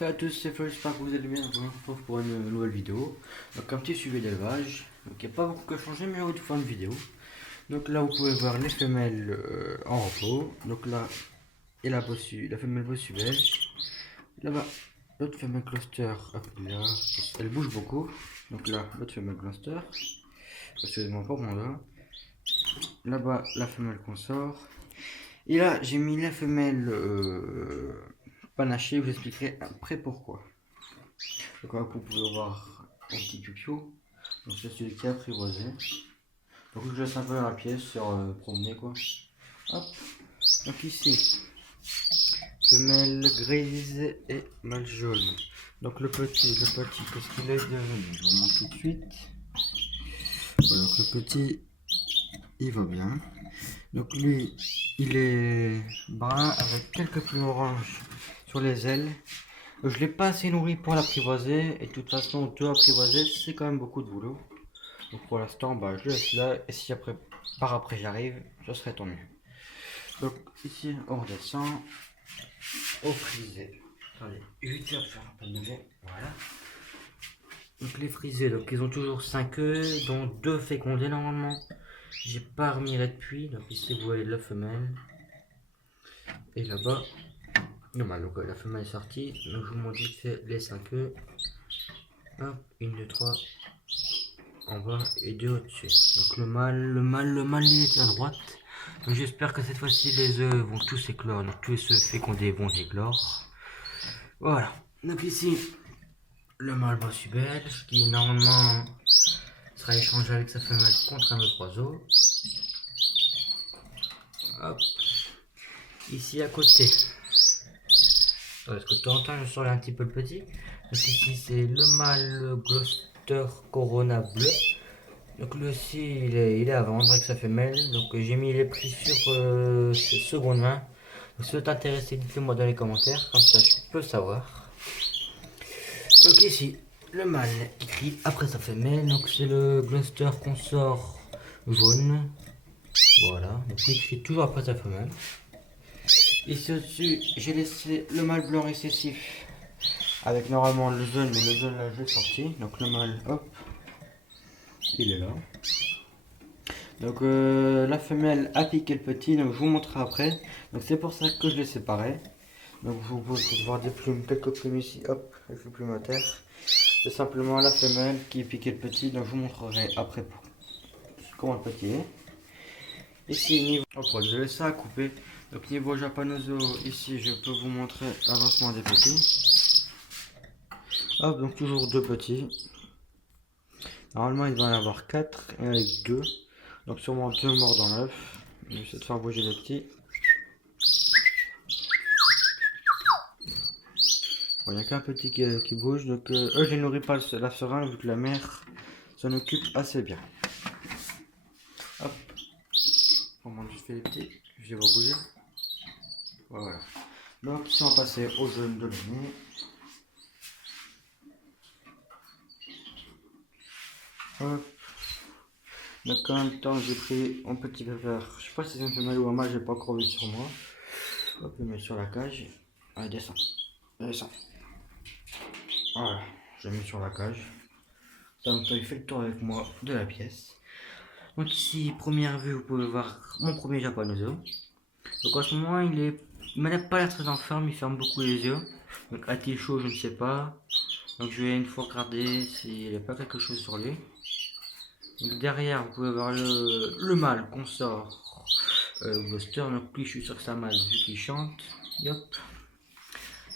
Salut à tous, c'est Flo, j'espère que vous allez bien. Donc, on se retrouve pour une nouvelle vidéo. Donc un petit suivi d'élevage. Donc il n'y a pas beaucoup qui a changé, mais j'ai envie de faire une vidéo. Donc là, vous pouvez voir les femelles en repos. Donc là, et la femelle bossu belge. Là-bas, l'autre femelle cluster. Hop là, elle bouge beaucoup. Donc là, l'autre femelle cluster. Excusez-moi pour mon doigt. Là-bas, la femelle consort. Et là, j'ai mis la femelle panachée. Je vous expliquerai après pourquoi. Donc là, vous pouvez voir un petit pupio. Donc c'est celui qui est apprivoisé. Donc je laisse un peu dans la pièce, sur promener quoi. Hop. Donc ici, femelle grise et mâle jaune. Donc le petit, qu'est-ce qu'il est devenu? Je vous montre tout de suite. Voilà, donc le petit, il va bien. Donc lui, il est brun avec quelques plumes oranges sur les ailes. Je ne l'ai pas assez nourri pour l'apprivoiser. Et de toute façon, deux apprivoiser, c'est quand même beaucoup de boulot. Donc pour l'instant, bah, je le laisse là. Et si après, par après j'arrive, ce serait tant mieux. Donc ici, on redescend au frisé. Attendez, vite faire un peu de lever. Voilà. Donc les frisés, donc ils ont toujours 5 œufs, dont 2 fécondés normalement. J'ai pas remis là depuis. Donc ici, vous voyez la femelle. Et là-bas, le mâle. Donc la femelle est sortie. Donc je vous montre vite fait les 5 œufs. Hop, 1, 2, 3. En bas et 2 au-dessus. Donc le mâle il est à droite. Donc j'espère que cette fois-ci les œufs vont tous éclore. Donc tous les œufs fécondés vont éclore. Voilà. Donc ici le mâle bossu belge qui normalement sera échangé avec sa femelle contre un autre oiseau. Hop. Ici à côté. Est-ce que tu entends, je sors un petit peu le petit. Donc ici c'est le mâle Gloucester Corona bleu. Donc lui aussi il est à vendre avec sa femelle. Donc j'ai mis les prix sur seconde main. Donc si vous êtes intéressé, dites-le moi dans les commentaires, comme ça je peux savoir. Donc ici le mâle qui crie après sa femelle. Donc c'est le Gloucester consort jaune. Voilà, donc il crie toujours après sa femelle. Ici au-dessus j'ai laissé le mâle blanc récessif. Avec normalement le jaune, mais le jaune là je l'ai sorti. Donc le mâle, hop, il est là. Donc la femelle a piqué le petit, donc je vous montrerai après. Donc c'est pour ça que je l'ai séparé. Donc vous pouvez voir des plumes, quelques plumes ici, hop, avec les plumes à terre. C'est simplement la femelle qui piqué le petit, donc je vous montrerai après comment le petit est. Ici niveau, hop, je laisse ça à couper. Donc niveau japanoso, ici je peux vous montrer l'avancement des petits. Hop, donc toujours deux petits. Normalement il va en avoir 4 et avec 2. Donc sûrement 2 morts dans l'œuf. Je vais essayer de faire bouger les petits. Bon, il n'y a qu'un petit qui bouge. Donc eux je les nourris pas la seringue vu que la mère s'en occupe assez bien. Hop. Comment je fais les petits. Je les vois bouger. Voilà. Donc ils sont passés au jaune de l'année. Hop. Donc en même temps j'ai pris un petit pépère. Je sais pas si ça me fait mal ou à mal, j'ai pas encore vu sur moi. Hop, le mettre sur la cage. Allez, descends. Descends. Voilà, je le mets sur la cage. Ça me fait le tour avec moi de la pièce. Donc ici, première vue, vous pouvez voir mon premier japanoso. Donc en ce moment, il n'a pas l'air très en forme, il ferme beaucoup les yeux. Donc a-t-il chaud, je ne sais pas. Donc je vais une fois regarder s'il n'y a pas quelque chose sur lui. Donc derrière, vous pouvez voir le mâle qu'on sort. Gloucester, donc lui je suis sûr que c'est un mâle vu qu'il chante. Yop.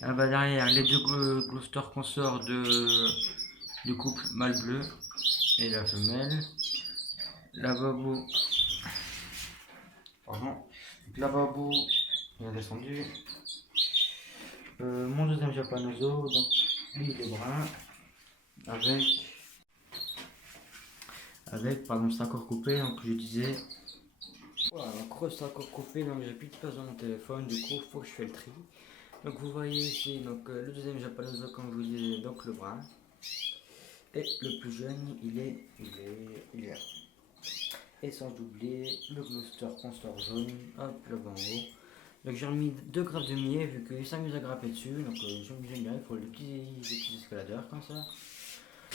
Ah bah derrière, les deux Gloucester qu'on sort du couple mâle bleu et la femelle. La babou, pardon, donc la babou, il est descendu. Mon deuxième japanoso, donc lui il est brun, avec, pardon, c'est encore coupé, donc je disais, voilà, donc c'est encore coupé, donc j'ai plus de place dans mon téléphone, du coup il faut que je fasse le tri. Donc vous voyez ici, donc le deuxième japanoso, comme je vous disais, donc le brun, et le plus jeune, il est là. Et sans oublier le Gloucester consort jaune, hop, le bas en haut. Donc j'ai remis 2 grappes de millet vu qu'il s'amuse à grapper dessus. Donc j'aime bien, il faut les petits escaladeurs comme ça.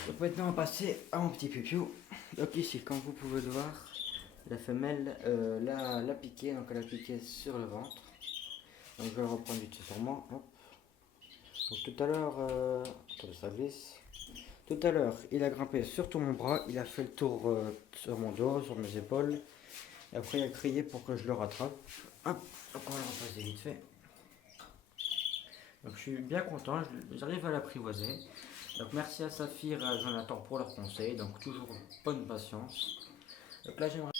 Donc maintenant on va passer à mon petit pupiou. Donc ici, comme vous pouvez le voir, la femelle l'a piqué, donc elle a piqué sur le ventre. Donc je vais le reprendre vite sur moi. Hop. Donc tout à l'heure, attendez, ça glisse. Tout à l'heure, il a grimpé sur tout mon bras, il a fait le tour sur mon dos, sur mes épaules. Et après il a crié pour que je le rattrape. Hop, donc on va le repasser vite fait. Donc je suis bien content, j'arrive à l'apprivoiser. Donc merci à Saphir et à Jonathan pour leurs conseils. Donc toujours bonne patience. Donc là j'aimerais...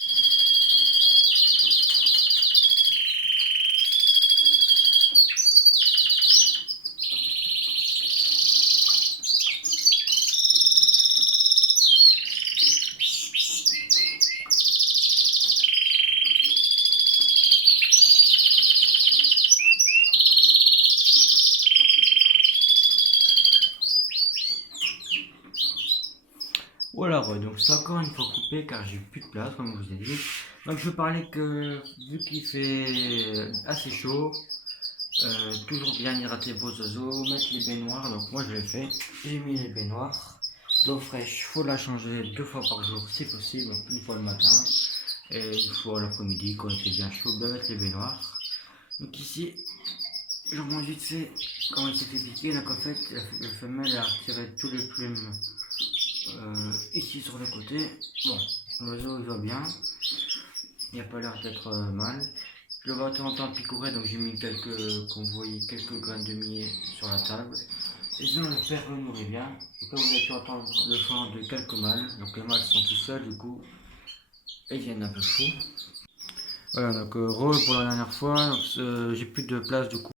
Voilà, ouais, donc c'est encore une fois coupé car j'ai plus de place comme je vous ai dit. Donc je parlais que vu qu'il fait assez chaud, toujours bien hydrater vos oiseaux, mettre les baignoires. Donc moi je l'ai fait, j'ai mis les baignoires. L'eau fraîche, faut la changer 2 fois par jour si possible, donc une fois le matin et une fois l'après-midi quand il fait bien chaud, bien mettre les baignoires. Donc ici, je remonte vite fait quand il s'est fait piquer. Donc en fait la femelle a retiré tous les plumes ici sur le côté. Bon, l'oiseau il va bien, il n'a pas l'air d'être mal. Je le vois de temps en temps picorer, donc j'ai mis comme vous voyez, quelques graines de millet sur la table. Et sinon le père le nourrit bien. Et comme vous avez pu entendre le chant de quelques mâles, donc les mâles sont tout seuls du coup, et ils viennent un peu fous. Voilà, donc pour la dernière fois, j'ai plus de place du coup.